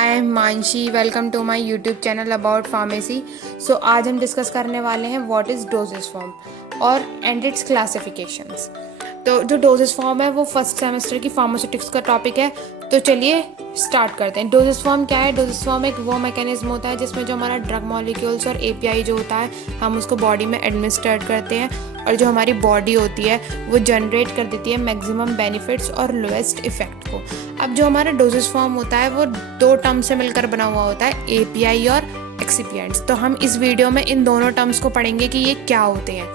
I am Manshi, welcome to my YouTube channel about pharmacy. So आज हम discuss करने वाले हैं व्हाट इज़ डोजेस फॉर्म और एंड इट्स क्लासिफिकेशंस। तो जो डोजेस फॉर्म है वो फर्स्ट सेमेस्टर की फार्मास्यूटिक्स का टॉपिक है। तो चलिए स्टार्ट करते हैं। डोजेस फॉर्म क्या है? डोजेस फॉर्म एक वो मैकेनिज्म होता है जिसमें जो हमारा ड्रग मॉलिक्यूल्स और एपीआई जो होता है हम उसको बॉडी में एडमिनिस्ट्रेट करते हैं और जो हमारी बॉडी होती है वो जनरेट कर देती है मैक्सिमम बेनिफिट्स और लोएस्ट इफेक्ट को। अब जो हमारा डोजेस फॉर्म होता है वो दो टर्म से मिलकर बना हुआ होता है, एपीआई और एक्सिपिएंट्स। तो हम इस वीडियो में इन दोनों टर्म्स को पढ़ेंगे कि ये क्या होते हैं।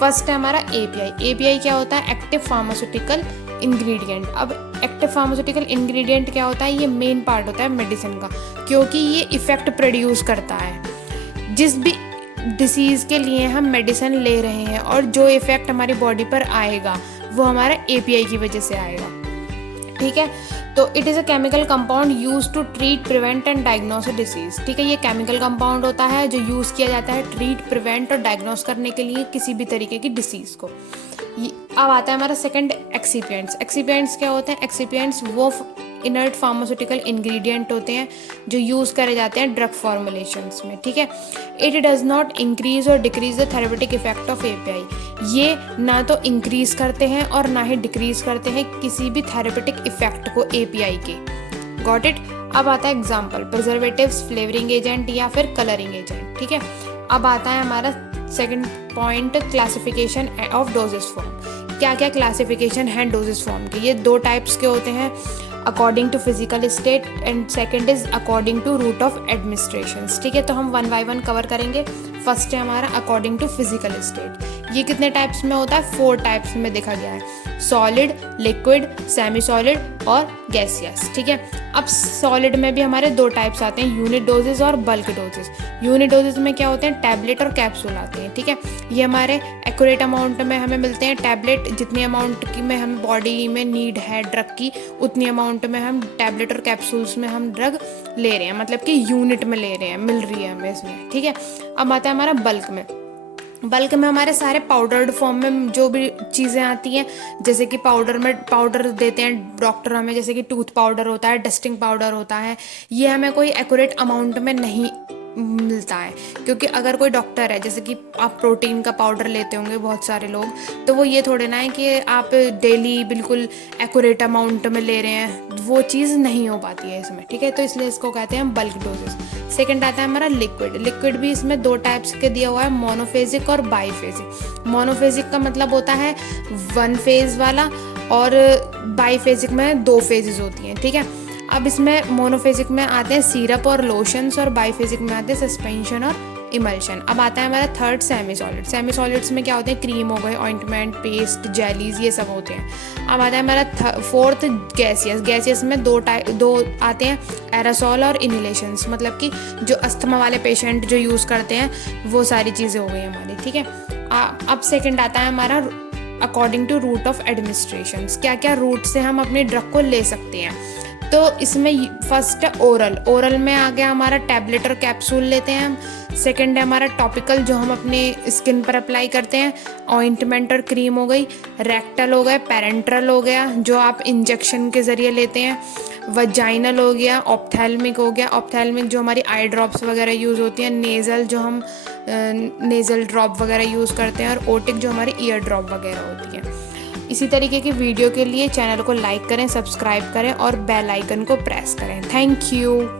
फर्स्ट है हमारा एपीआई। एपीआई क्या होता है? Active pharmaceutical ingredient. अब एक्टिव फार्मास्यूटिकल इंग्रेडिएंट क्या होता है? ये मेन पार्ट होता है मेडिसिन का, क्योंकि ये इफेक्ट प्रोड्यूस करता है। जिस भी डिसीज़ के लिए हम मेडिसिन ले रहे हैं और जो इफेक्ट हमारी बॉडी पर आएगा वो हमारा एपीआई की वजह से आएगा। ठीक है, तो it is a chemical compound use to treat, prevent and diagnose a disease. ठीक है, ये केमिकल कंपाउंड होता है जो यूज़ किया जाता है ट्रीट, प्रिवेंट और डायग्नोस करने के लिए किसी भी तरीके की डिसीज़ को। अब आता है हमारा सेकंड एक्सिपिएंट्स। एक्सिपिएंट्स क्या होते हैं? एक्सिपिएंट्स वो इनर्ट फार्मास्यूटिकल इंग्रेडिएंट होते हैं जो यूज़ करे जाते हैं ड्रग फॉर्मुलेशंस में। ठीक है, इट डज नॉट इंक्रीज और decrease the therapeutic effect of API. ये ना तो इंक्रीज करते हैं और ना ही डिक्रीज करते हैं किसी भी थेरेपेटिक इफेक्ट को एपीआई के। Got it? अब आता है एग्जाम्पल, प्रिजर्वेटिव्स, फ्लेवरिंग एजेंट या फिर कलरिंग एजेंट। ठीक है, अब आता है हमारा second point, classification of doses form. क्या क्या क्लासिफिकेशन है डोजेस फॉर्म के? ये दो टाइप्स के होते हैं, according to physical state and second is according to route of administration. ठीक है, तो हम वन बाय वन कवर करेंगे। फर्स्ट है हमारा अकॉर्डिंग टू फिजिकल स्टेट। ये कितने टाइप्स में होता है? 4 टाइप्स में देखा गया है, सॉलिड, लिक्विड, सेमी सॉलिड और गैसियस। ठीक है, अब सॉलिड में भी हमारे 2 टाइप्स आते हैं, यूनिट डोजेस और बल्क डोजेस। यूनिट डोजेस में क्या होते हैं? टैबलेट और कैप्सूल आते हैं। ठीक है, ये हमारे एक्यूरेट अमाउंट में हमें मिलते हैं। टैबलेट जितनी अमाउंट की में हम बॉडी में नीड है ड्रग की, उतनी अमाउंट में हम टैबलेट और कैप्सूल्स में हम ड्रग ले रहे हैं, मतलब कि यूनिट में ले रहे हैं, मिल रही है हमें इसमें। ठीक है, अब आता है हमारा बल्क में। बल्क में हमारे सारे पाउडर्ड फॉर्म में जो भी चीज़ें आती हैं, जैसे कि पाउडर में पाउडर देते हैं डॉक्टर हमें, जैसे कि टूथ पाउडर होता है, डस्टिंग पाउडर होता है। ये हमें कोई एक्यूरेट अमाउंट में नहीं मिलता है, क्योंकि अगर कोई डॉक्टर है, जैसे कि आप प्रोटीन का पाउडर लेते होंगे बहुत सारे लोग, तो वो ये थोड़े ना है कि आप डेली बिल्कुल एक्यूरेट अमाउंट में ले रहे हैं, वो चीज़ नहीं हो पाती है इसमें। ठीक है, तो इसलिए इसको कहते हैं बल्क डोजेस। सेकंड आता है हमारा लिक्विड। लिक्विड भी इसमें 2 टाइप्स के दिया हुआ है, मोनोफेजिक और बाईफेजिक। मोनोफेजिक का मतलब होता है 1 फेज वाला और बाईफेजिक में 2 फेजेस होती हैं। ठीक है, अब इसमें मोनोफेजिक में आते हैं सिरप और लोशंस और बाईफेजिक में आते हैं सस्पेंशन और इमल्शन। अब आता है हमारा third semi solid. Semi solids में क्या होते हैं? क्रीम हो गए, ऑइंटमेंट, पेस्ट, जेलीज, ये सब होते हैं। अब आता है हमारा फोर्थ गैसियस। गैसियस में 2 आते हैं, एरासोल और इनहेलेशंस, मतलब कि जो अस्थमा वाले पेशेंट जो यूज़ करते हैं वो सारी चीज़ें हो गई हमारी। ठीक है, अब सेकेंड आता है हमारा according to route of administration. क्या क्या रूट से हम अपने ड्रग को ले सकते हैं? तो इसमें फर्स्ट है ओरल। ओरल में आ गया हमारा टैबलेट और कैप्सूल लेते हैं हम। सेकंड है हमारा टॉपिकल, जो हम अपने स्किन पर अप्लाई करते हैं, ऑइंटमेंट और क्रीम हो गई। रेक्टल हो गया, पैरेंट्रल हो गया जो आप इंजेक्शन के ज़रिए लेते हैं। वजाइनल हो गया, ऑप्थेल्मिक हो गया, ऑप्थेल्मिक जो हमारी आई ड्रॉप्स वगैरह यूज़ होती हैं। नेज़ल जो हम नेज़ल ड्रॉप वगैरह यूज़ करते हैं, और ओटिक जो हमारी ईयर ड्रॉप वगैरह होती है। इसी तरीके की वीडियो के लिए चैनल को लाइक करें, सब्सक्राइब करें और बेल आइकन को प्रेस करें। Thank you.